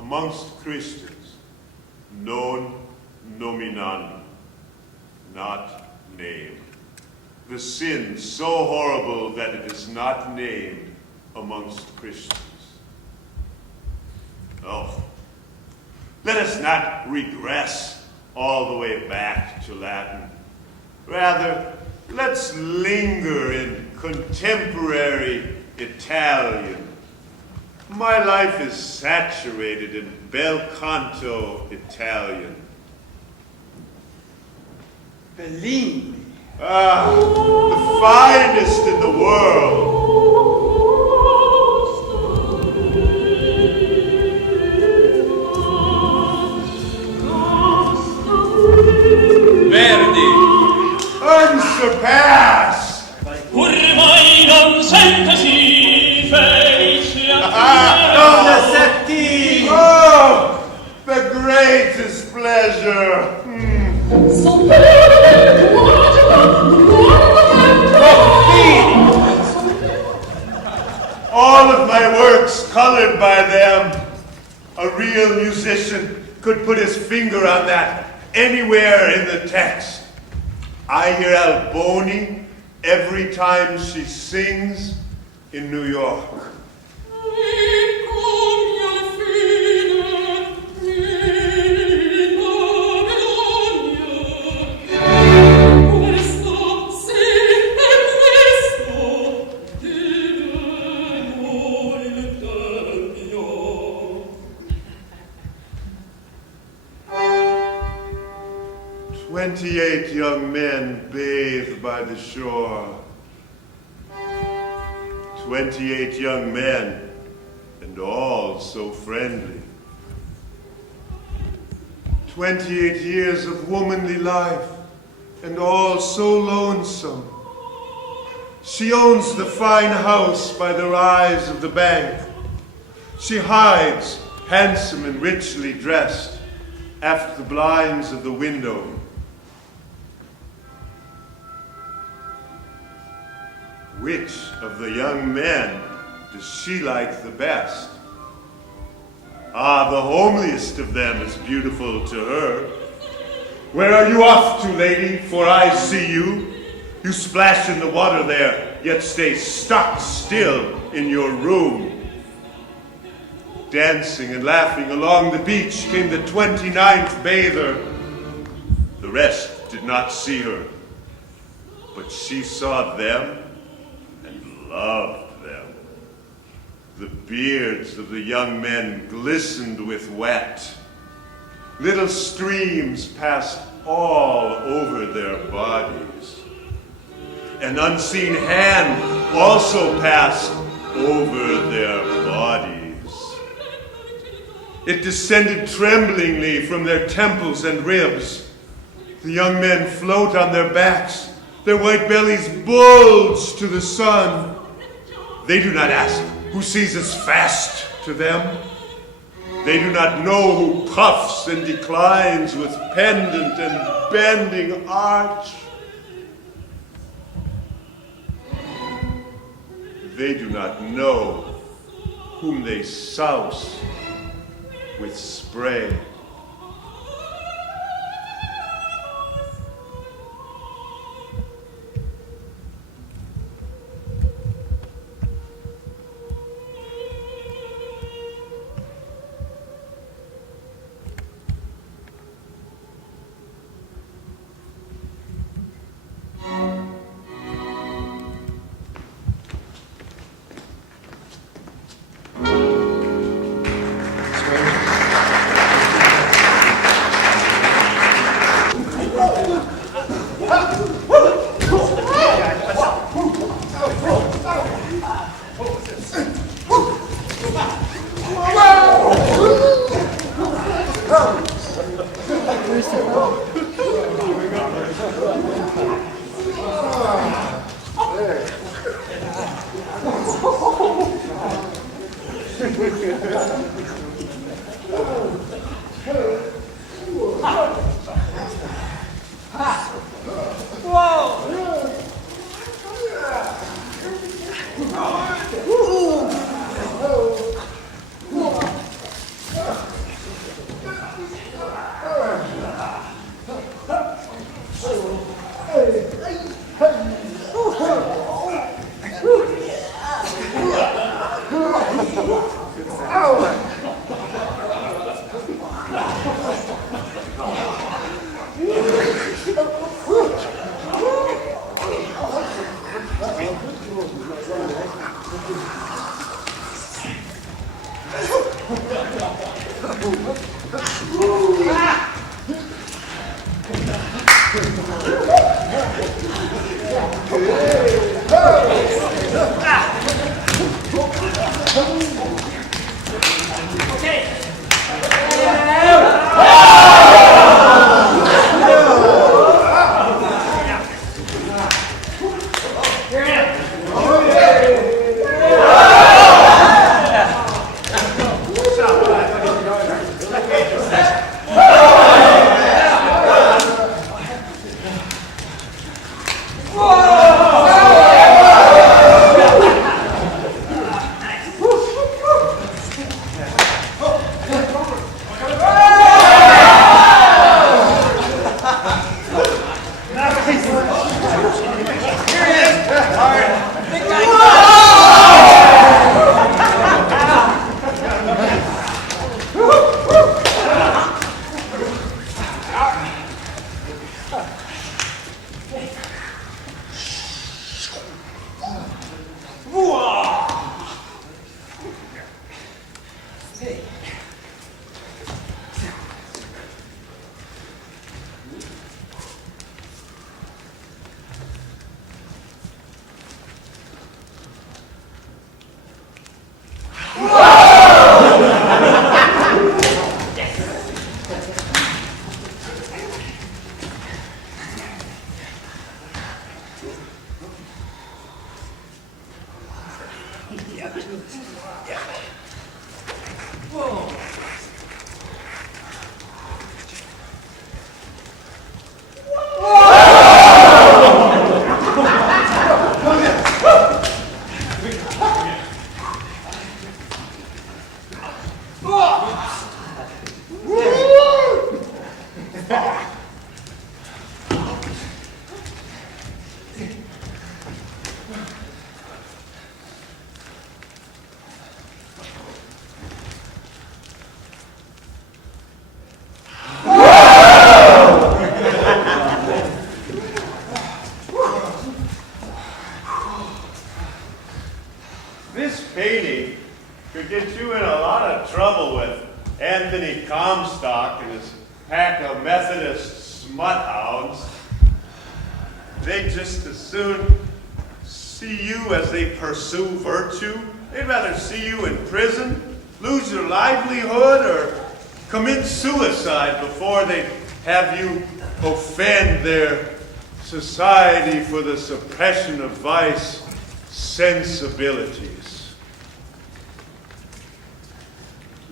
amongst Christians, non nominandum, not named. The sin so horrible that it is not named amongst Christians. Oh, let us not regress all the way back to Latin. Rather, let's linger in contemporary Italian. My life is saturated in bel canto Italian. Bellini. Ah, the finest in the world. Verdi. Unsurpassed. Ormai non sentesi felice Donizetti. Oh, the greatest pleasure. All of my works colored by them. A real musician could put his finger on that anywhere in the text. I hear Alboni every time she sings in New York. "28 young men bathe by the shore. 28 young men, and all so friendly. 28 years of womanly life, and all so lonesome. She owns the fine house by the rise of the bank. She hides, handsome and richly dressed, after the blinds of the window. Which of the young men does she like the best? Ah, the homeliest of them is beautiful to her. Where are you off to, lady? For I see you. You splash in the water there, yet stay stock still in your room. Dancing and laughing along the beach came the 29th bather. The rest did not see her, but she saw them and loved them. The beards of the young men glistened with wet. Little streams passed all over their bodies. An unseen hand also passed over their bodies. It descended tremblingly from their temples and ribs. The young men float on their backs. Their white bellies bulge to the sun. They do not ask who seizes fast to them. They do not know who puffs and declines with pendant and bending arch. They do not know whom they souse with spray. This painting could get you in a lot of trouble with Anthony Comstock and his pack of Methodist smut hounds. They'd just as soon see you as they pursue virtue. They'd rather see you in prison, lose your livelihood, or commit suicide before they have you offend their Society for the Suppression of Vice sensibilities.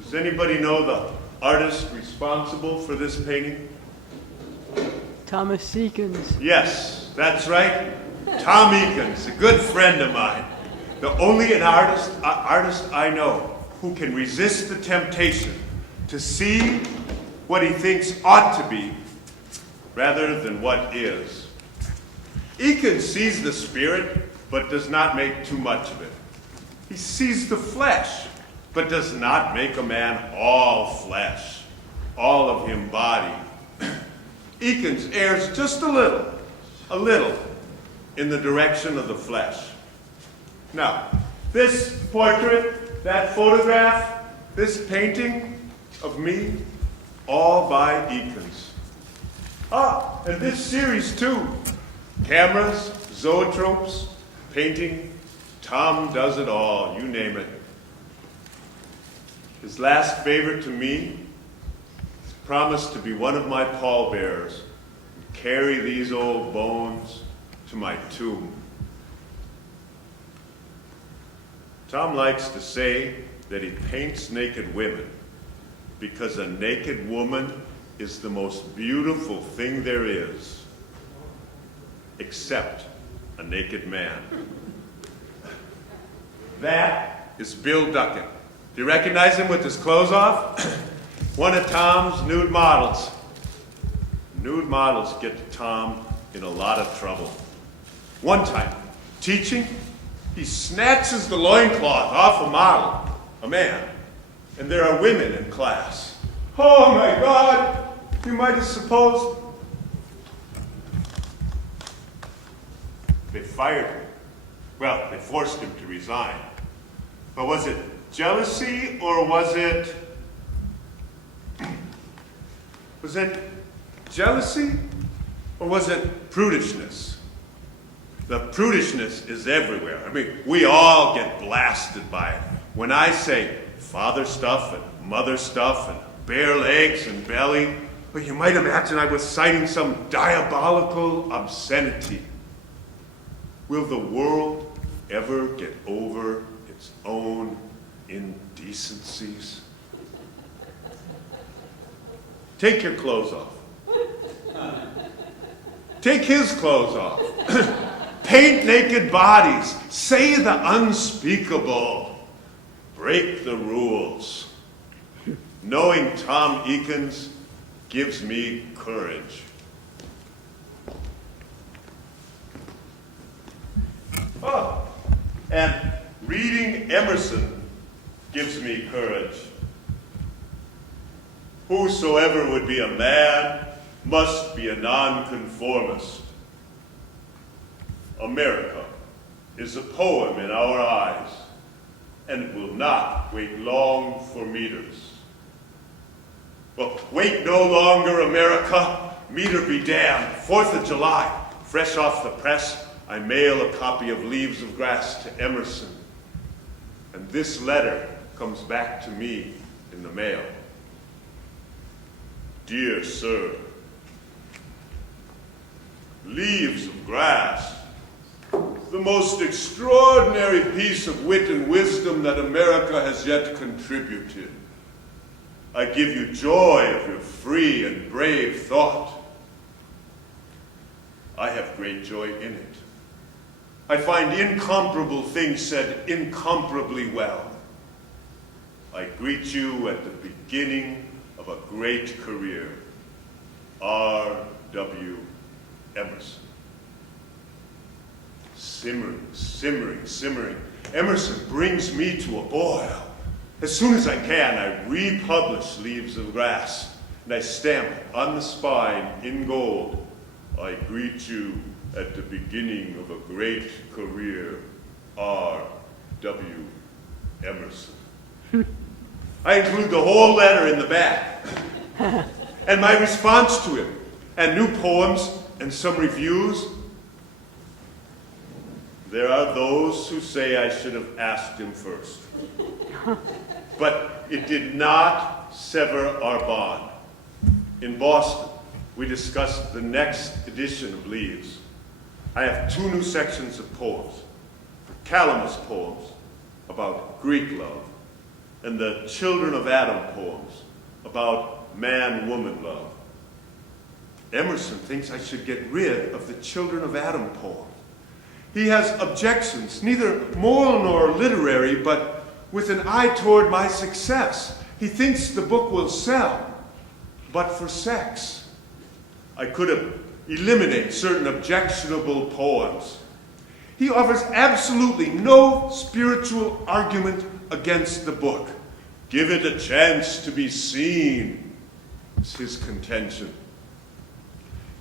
Does anybody know the artist responsible for this painting? Thomas Eakins. Yes, that's right. Tom Eakins, a good friend of mine. The only an artist I know who can resist the temptation to see what he thinks ought to be rather than what is. Eakins sees the spirit, but does not make too much of it. He sees the flesh, but does not make a man all flesh, all of him body. Eakins errs just a little in the direction of the flesh. Now, this portrait, that photograph, this painting of me, all by Eakins. Ah, and this series too. Cameras, zoetropes, painting, Tom does it all, you name it. His last favor to me is promised to be one of my pallbearers, carry these old bones to my tomb. Tom likes to say that he paints naked women because a naked woman is the most beautiful thing there is, except a naked man. That is Bill Duckett. Do you recognize him with his clothes off? One of Tom's nude models. Nude models get Tom in a lot of trouble. One time, teaching, he snatches the loincloth off a model, a man, And there are women in class. Oh my God, you might have supposed. They fired him. Well, they forced him to resign. But was it jealousy or was it jealousy or was it prudishness? The prudishness is everywhere. I mean, we all get blasted by it. When I say father stuff and mother stuff and bare legs and belly, well, you might imagine I was citing some diabolical obscenity. Will the world ever get over its own indecencies? Take your clothes off. Take his clothes off. Paint naked bodies. Say the unspeakable. Break the rules. Knowing Tom Eakins gives me courage. Oh, and reading Emerson gives me courage. Whosoever would be a man must be a nonconformist. America is a poem in our eyes, and it will not wait long for meters. Well, wait no longer, America. Meter be damned. 4th of July, fresh off the press, I mail a copy of Leaves of Grass to Emerson. And this letter comes back to me in the mail. Dear Sir, Leaves of Grass, the most extraordinary piece of wit and wisdom that America has yet contributed. I give you joy of your free and brave thought. I have great joy in it. I find incomparable things said incomparably well. I greet you at the beginning of a great career. R.W. Emerson. Simmering, simmering, simmering. Emerson brings me to a boil. As soon as I can, I republish Leaves of Grass, and I stamp on the spine in gold, I greet you at the beginning of a great career, R.W. Emerson. I include the whole letter in the back, and my response to him, and new poems and some reviews. There are those who say I should have asked him first. But it did not sever our bond. In Boston, we discussed the next edition of Leaves. I have 2 new sections of poems. Calamus poems about Greek love, and the Children of Adam poems about man-woman love. Emerson thinks I should get rid of the Children of Adam poems. He has objections, neither moral nor literary, but with an eye toward my success. He thinks the book will sell, but for sex. I could eliminate certain objectionable poems. He offers absolutely no spiritual argument against the book. Give it a chance to be seen, is his contention.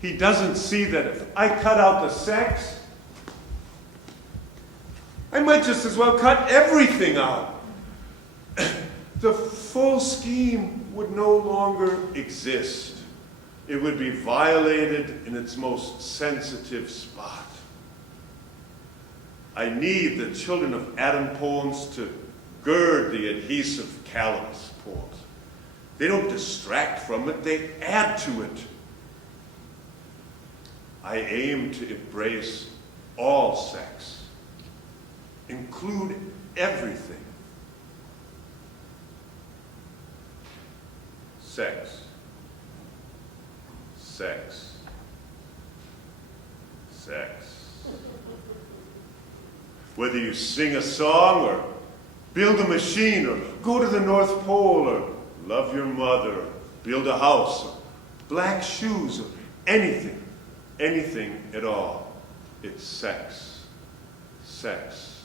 He doesn't see that if I cut out the sex, I might just as well cut everything out. The full scheme would no longer exist. It would be violated in its most sensitive spot. I need the Children of Adam poems to gird the adhesive Calamus poems. They don't distract from it, they add to it. I aim to embrace all sex, include everything. Sex, sex, sex. Whether you sing a song or build a machine or go to the North Pole or love your mother, or build a house, or black shoes, or anything, anything at all, it's sex, sex,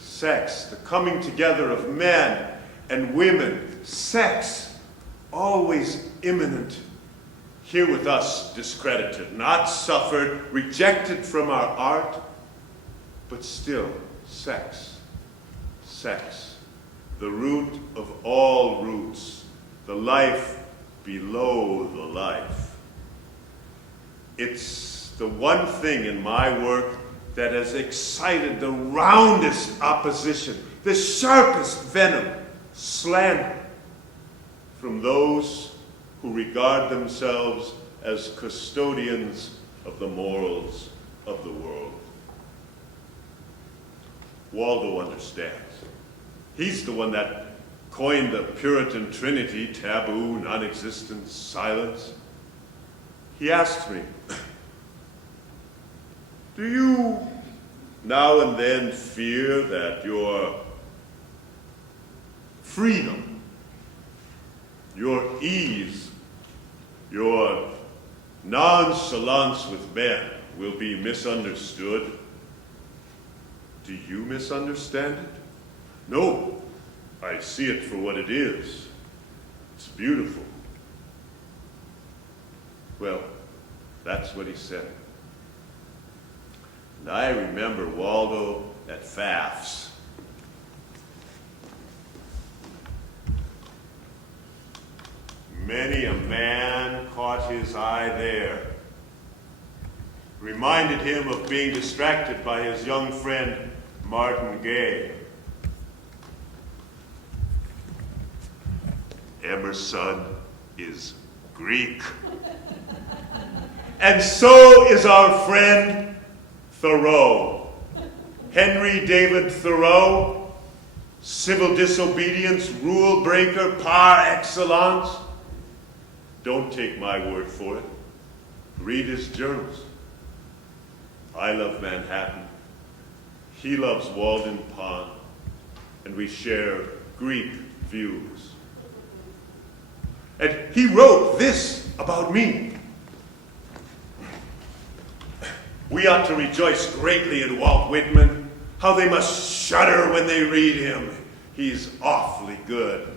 sex, the coming together of men and women, sex, always imminent. Here with us discredited, not suffered, rejected from our art, but still sex, sex, the root of all roots, the life below the life. It's the one thing in my work that has excited the roundest opposition, the sharpest venom, slander from those who regard themselves as custodians of the morals of the world. Waldo understands. He's the one that coined the Puritan trinity: taboo, non-existence, silence. He asked me, do you now and then fear that your freedom, your ease, your nonchalance with men will be misunderstood? Do you misunderstand it? No, I see it for what it is. It's beautiful. Well, that's what he said. And I remember Waldo at Pfaff's. Many a man caught his eye there. Reminded him of being distracted by his young friend, Martin Gay. Emerson is Greek. And so is our friend Thoreau. Henry David Thoreau, civil disobedience, rule breaker par excellence. Don't take my word for it. Read his journals. I love Manhattan. He loves Walden Pond. And we share Greek views. And he wrote this about me. We ought to rejoice greatly in Walt Whitman. How they must shudder when they read him. He's awfully good.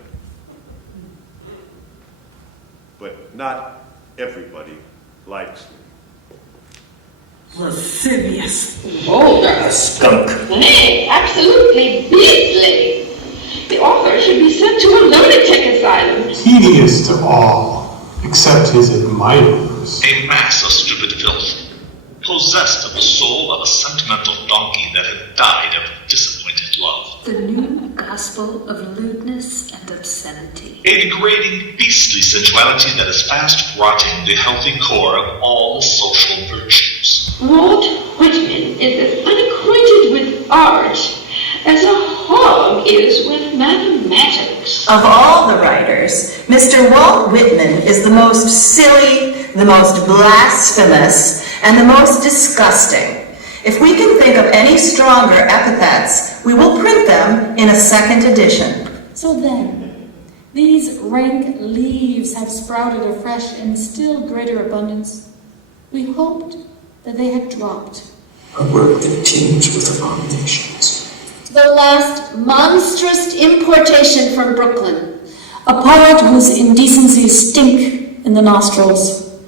But not everybody likes him. Lascivious. Vulgar. A skunk. Nay, absolutely beastly. The author should be sent to a lunatic asylum. Tedious to all, except his admirers. A mass of stupid filth, possessed of the soul of a sentimental donkey that had died of disappointed love. The new gospel of lewdness and obscenity. A degrading, beastly sensuality that is fast rotting the healthy core of all social virtues. Walt Whitman is as unacquainted with art as a hog is with mathematics. Of all the writers, Mr. Walt Whitman is the most silly, the most blasphemous, and the most disgusting. If we can think of any stronger epithets, we will print them in a second edition. So then, these rank leaves have sprouted afresh in still greater abundance. We hoped that they had dropped. A work that teems with abominations. The last monstrous importation from Brooklyn. A poet whose indecencies stink in the nostrils.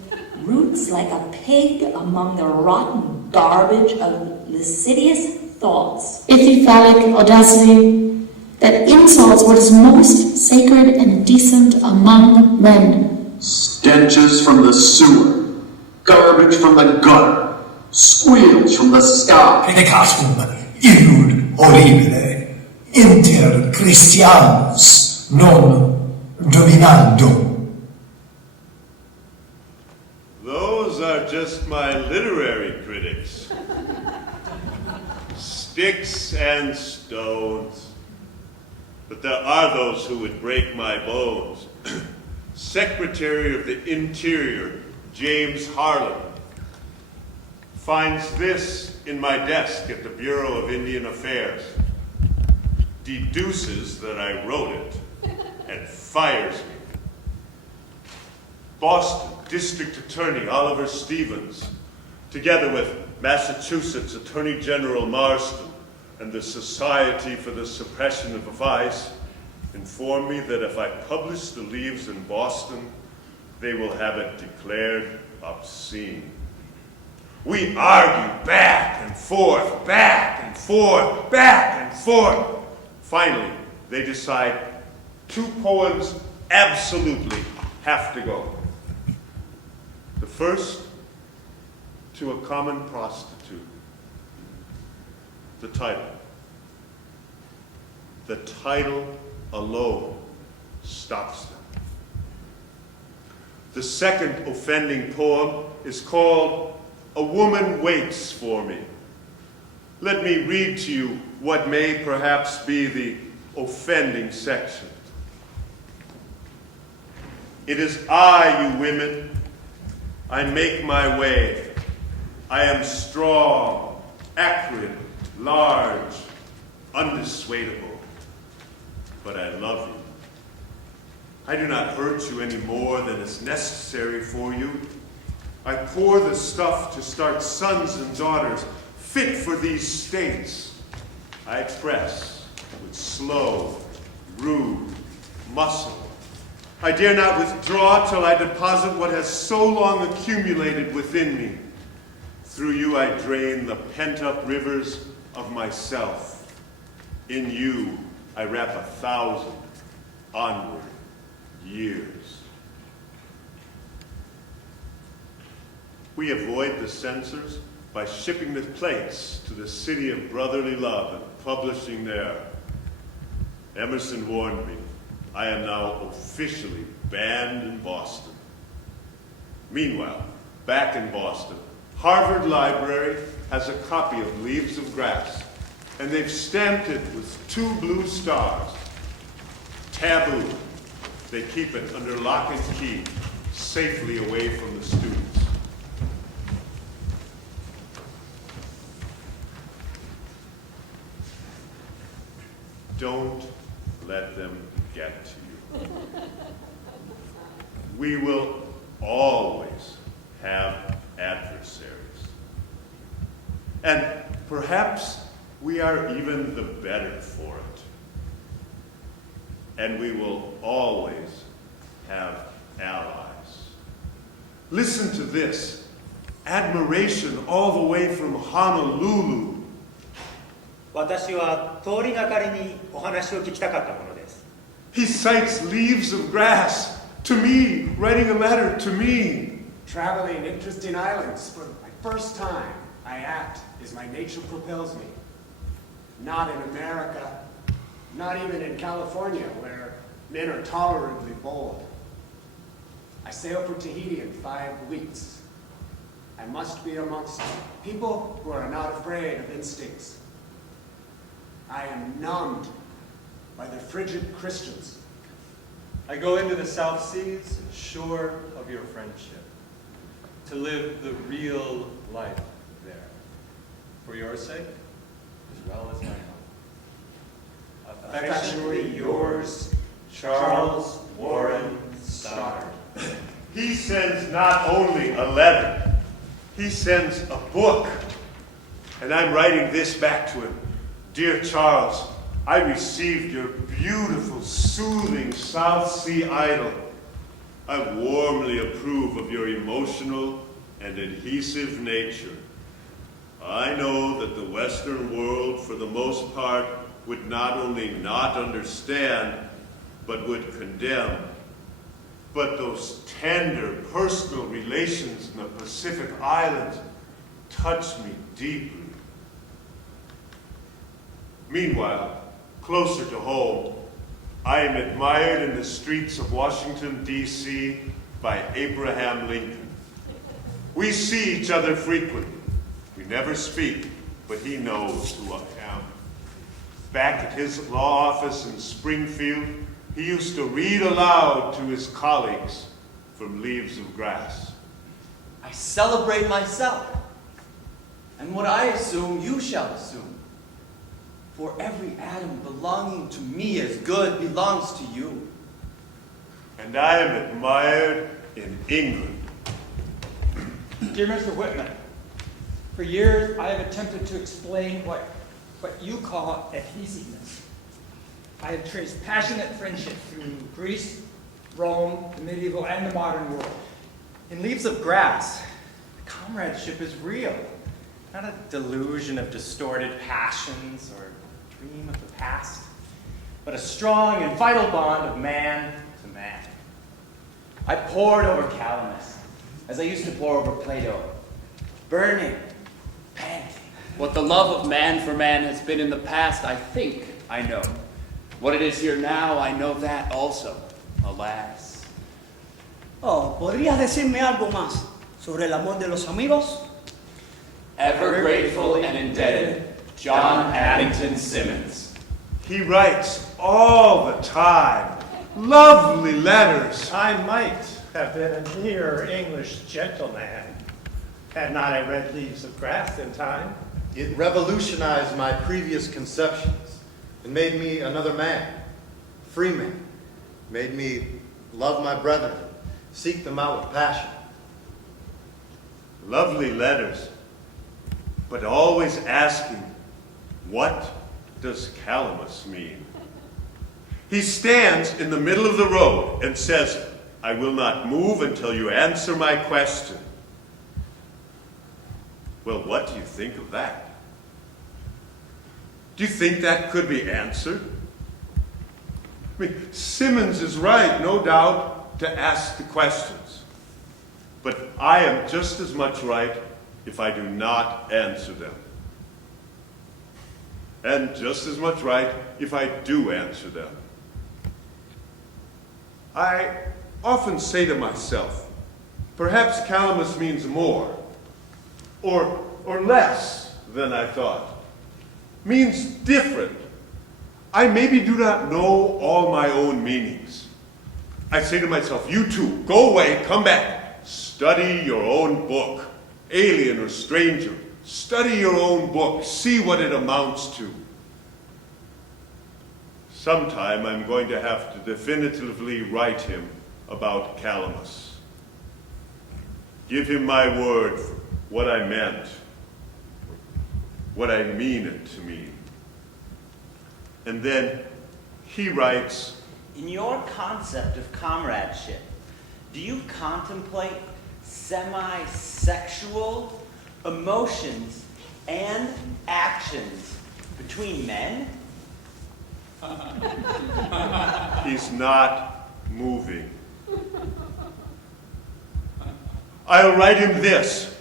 Roots like a pig among the rotten garbage of lascivious thoughts. Ichthyphallic audacity that insults what is most sacred and decent among men. Stenches from the sewer, garbage from the gutter, squeals from the sky. Predicatum illud horribile, inter Christianus non dominandum. Those are just my literary critics. Sticks and stones. But there are those who would break my bones. Secretary of the Interior, James Harlan, finds this in my desk at the Bureau of Indian Affairs, deduces that I wrote it, and fires me. Boston District Attorney Oliver Stevens, together with Massachusetts Attorney General Marston and the Society for the Suppression of Vice, inform me that if I publish the leaves in Boston, they will have it declared obscene. We argue back and forth, back and forth, back and forth. Finally, they decide 2 poems absolutely have to go. The first, To a Common Prostitute. The title. The title alone stops them. The second offending poem is called A Woman Waits for Me. Let me read to you what may perhaps be the offending section. It is I, you women. I make my way. I am strong, acrid, large, undissuadable. But I love you. I do not hurt you any more than is necessary for you. I pour the stuff to start sons and daughters fit for these states. I press with slow, rude muscle. I dare not withdraw till I deposit what has so long accumulated within me. Through you I drain the pent-up rivers of myself. In you I wrap 1,000 onward years. We avoid the censors by shipping the plates to the city of brotherly love and publishing there. Emerson warned me, I am now officially banned in Boston. Meanwhile, back in Boston, Harvard Library has a copy of Leaves of Grass, and they've stamped it with 2 blue stars. Taboo. They keep it under lock and key, safely away from the students. Don't let them get to you. We will always have adversaries. And perhaps we are even the better for it. And we will always have allies. Listen to this. Admiration all the way from Honolulu. 私は通りがかりにお話を聞きたかったものです。He cites Leaves of Grass to me, writing a letter to me. Traveling interesting islands for my first time. I act as my nature propels me. Not in America, not even in California, where men are tolerably bold. I sail for Tahiti in 5 weeks. I must be amongst people who are not afraid of instincts. I am numbed by the frigid Christians. I go into the South Seas sure of your friendship, to live the real life there, for your sake as well as my own. Affectionately yours, Charles Warren Stoddard. He sends not only a letter, he sends a book. And I'm writing this back to him. Dear Charles, I received your beautiful, soothing South Sea Idyll. I warmly approve of your emotional and adhesive nature. I know that the Western world, for the most part, would not only not understand, but would condemn. But those tender, personal relations in the Pacific Islands touch me deeply. Meanwhile, closer to home, I am admired in the streets of Washington, D.C. by Abraham Lincoln. We see each other frequently. We never speak, but he knows who I am. Back at his law office in Springfield, he used to read aloud to his colleagues from Leaves of Grass. I celebrate myself, and what I assume you shall assume. For every atom belonging to me as good belongs to you. And I am admired in England. Dear Mr. Whitman, for years I have attempted to explain what you call adhesiveness. I have traced passionate friendship through Greece, Rome, the medieval, and the modern world. In Leaves of Grass, comradeship is real, not a delusion of distorted passions or dream of the past, but a strong and vital bond of man to man. I pored over Calamus, as I used to pore over Plato, burning, panting. What the love of man for man has been in the past, I think I know. What it is here now, I know that also, alas. Oh, ¿podrías decirme algo más sobre el amor de los amigos? Ever grateful and indebted, John Addington Symonds. He writes all the time. Lovely letters. I might have been a mere English gentleman had not I read Leaves of Grass in time. It revolutionized my previous conceptions and made me another man, free man. Made me love my brethren, seek them out with passion. Lovely letters, but always asking, what does Calamus mean? He stands in the middle of the road and says, I will not move until you answer my question. Well, what do you think of that? Do you think that could be answered? I mean, Symonds is right, no doubt, to ask the questions. But I am just as much right if I do not answer them. And just as much right if I do answer them. I often say to myself, perhaps Calamus means more, or less than I thought. Means different. I maybe do not know all my own meanings. I say to myself, you too, go away, come back. Study your own book, alien or stranger. Study your own book, see what it amounts to. Sometime I'm going to have to definitively write him about Calamus. Give him my word for what I meant, what I mean it to mean. And then he writes, in your concept of comradeship, do you contemplate semi-sexual emotions and actions between men? He's not moving. I'll write him this.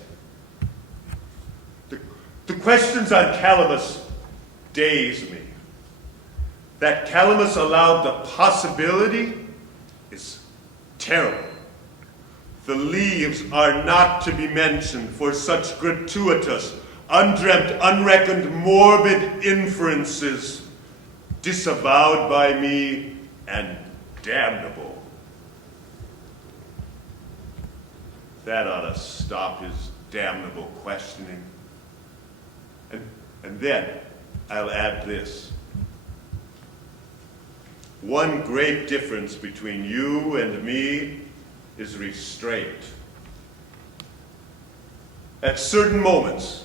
The questions on Calamus daze me. That Calamus allowed the possibility is terrible. The leaves are not to be mentioned for such gratuitous, undreamt, unreckoned, morbid inferences, disavowed by me and damnable. That ought to stop his damnable questioning. And then I'll add this. One great difference between you and me is restraint. At certain moments,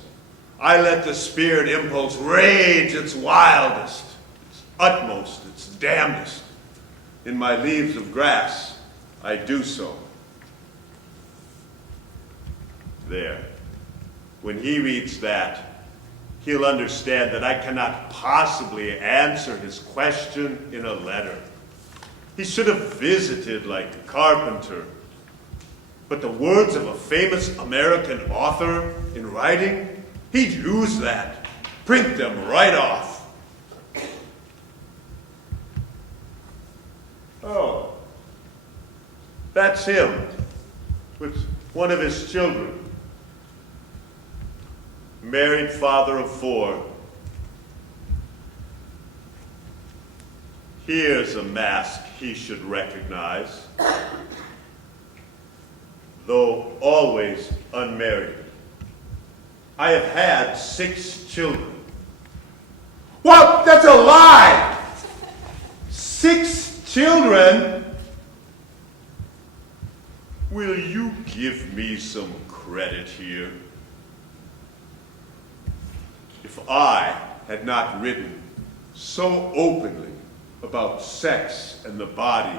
I let the spirit impulse rage its wildest, its utmost, its damnedest. In my Leaves of Grass, I do so. There. When he reads that, he'll understand that I cannot possibly answer his question in a letter. He should have visited like a carpenter. But the words of a famous American author in writing, he'd use that, print them right off. Oh, that's him with one of his children. Married father of 4. Here's a mask he should recognize. Though always unmarried. I have had 6 children. What? That's a lie! 6 children? Will you give me some credit here? If I had not written so openly about sex and the body.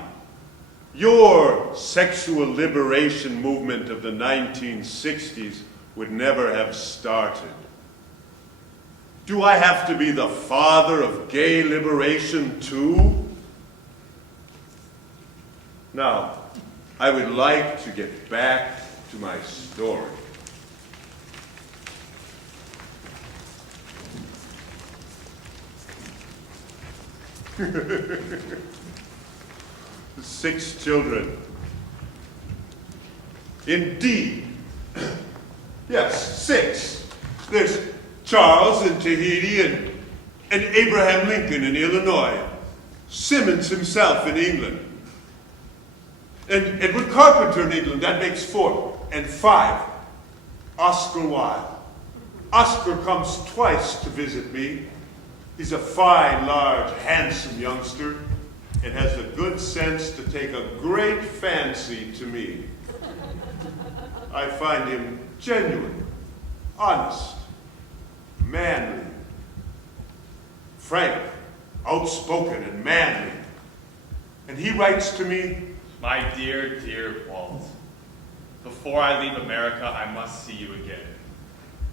Your sexual liberation movement of the 1960s would never have started. Do I have to be the father of gay liberation too? Now, I would like to get back to my story. The 6 children. Indeed. Yes, 6. There's Charles in Tahiti and Abraham Lincoln in Illinois. Simmons himself in England. And Edward Carpenter in England, that makes 4. And 5, Oscar Wilde. Oscar comes twice to visit me. He's a fine, large, handsome youngster and has the good sense to take a great fancy to me. I find him genuine, honest, manly, frank, outspoken, and manly. And he writes to me, "My dear, dear Walt, before I leave America, I must see you again.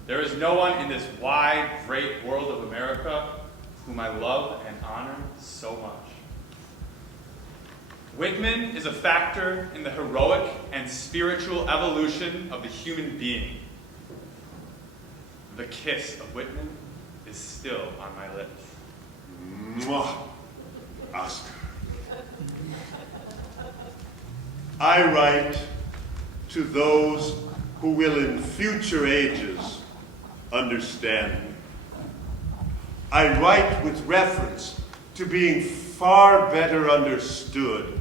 There is no one in this wide, great world of America whom I love and honor so much. Whitman is a factor in the heroic and spiritual evolution of the human being. The kiss of Whitman is still on my lips." Mwah, Oscar. I write to those who will in future ages understand me. I write with reference to being far better understood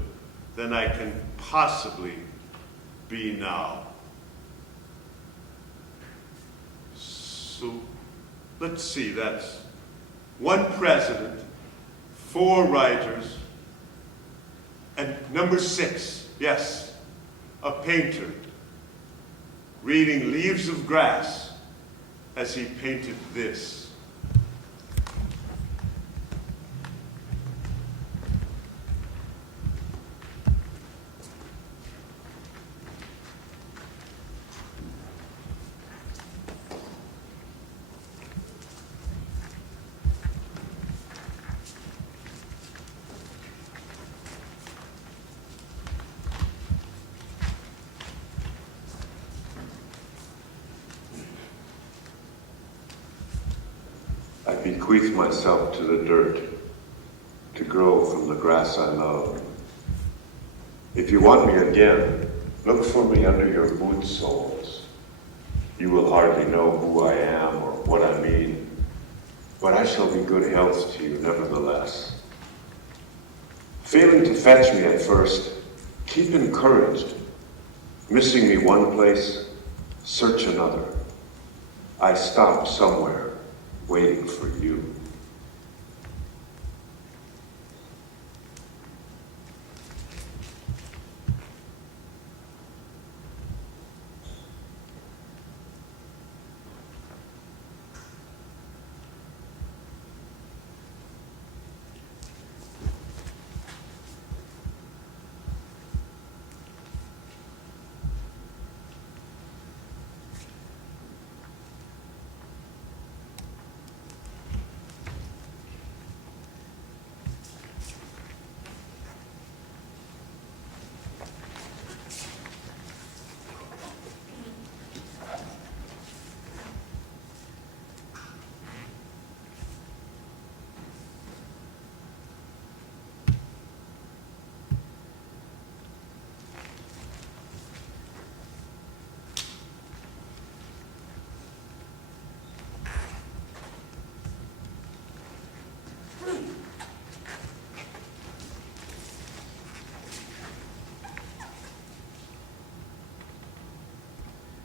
than I can possibly be now. So, let's see, that's 1 president, 4 writers, and number 6, yes, a painter, reading Leaves of Grass as he painted this. I bequeath myself to the dirt, to grow from the grass I love. If you want me again, look for me under your boot soles. You will hardly know who I am or what I mean, but I shall be good health to you nevertheless. Failing to fetch me at first, keep encouraged. Missing me one place, search another. I stop somewhere, waiting for you.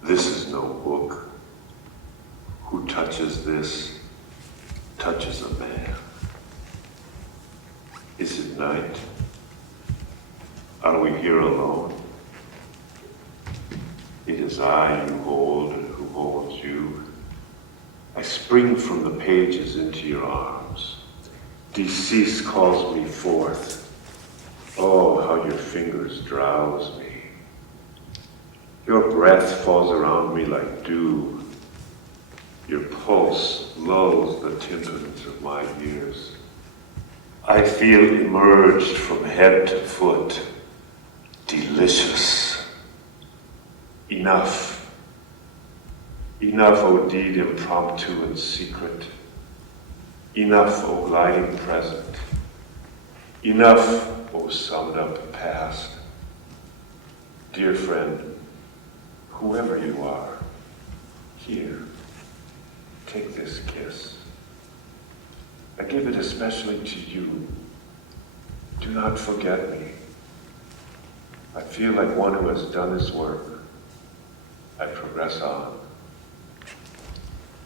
This is no book. Who touches this, touches a man. Is it night? Are we here alone? It is I you hold and who holds you. I spring from the pages into your arms. Decease calls me forth. Oh, how your fingers drowse me. Your breath falls around me like dew. Your pulse lulls the timpans of my ears. I feel emerged from head to foot. Delicious. Enough. Enough, O deed impromptu and secret. Enough, O gliding present. Enough, O summed up past. Dear friend, whoever you are, here, take this kiss. I give it especially to you. Do not forget me. I feel like one who has done his work. I progress on.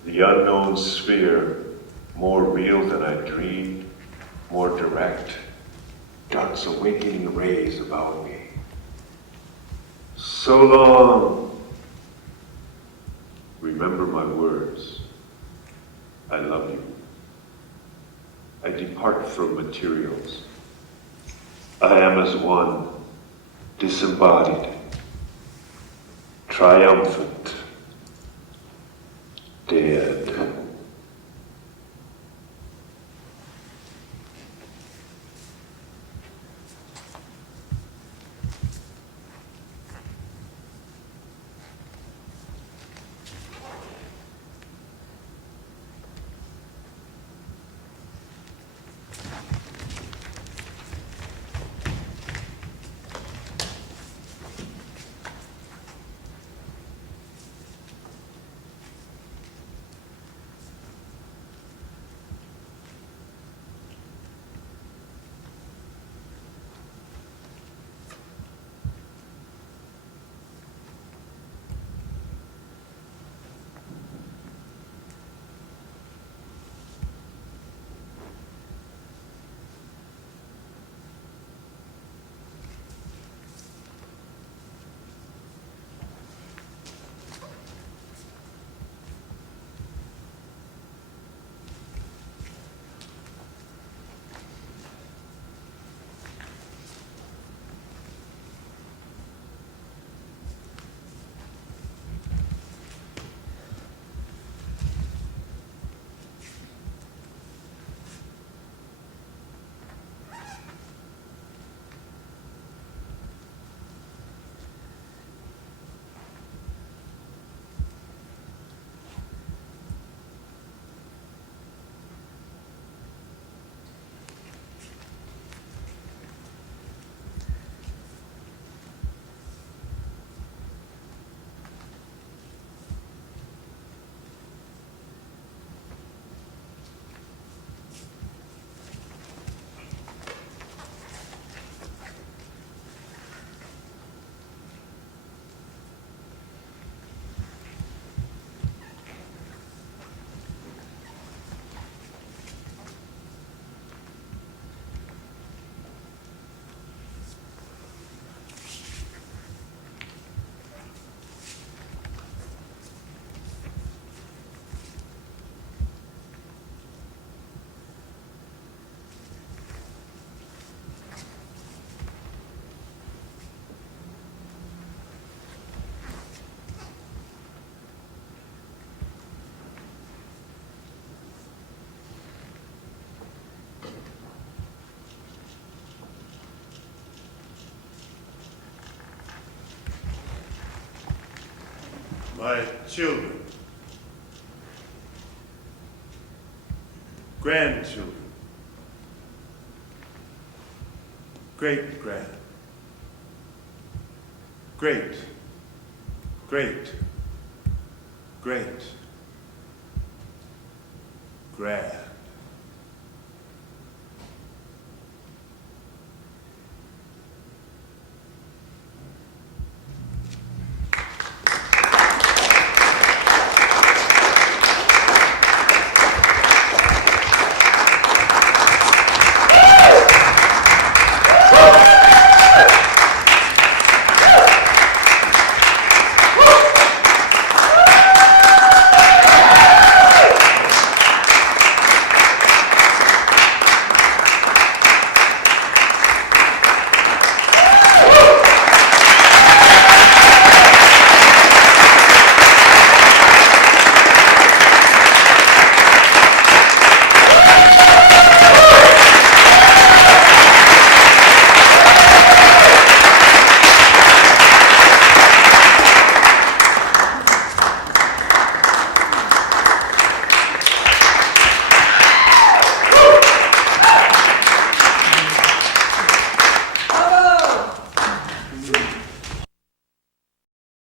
The unknown sphere, more real than I dreamed, more direct, darts awakening rays about me. So long. Remember my words. I love you. I depart from materials. I am as one, disembodied, triumphant, dead. My children, grandchildren, great-grand, great, great, great, grand.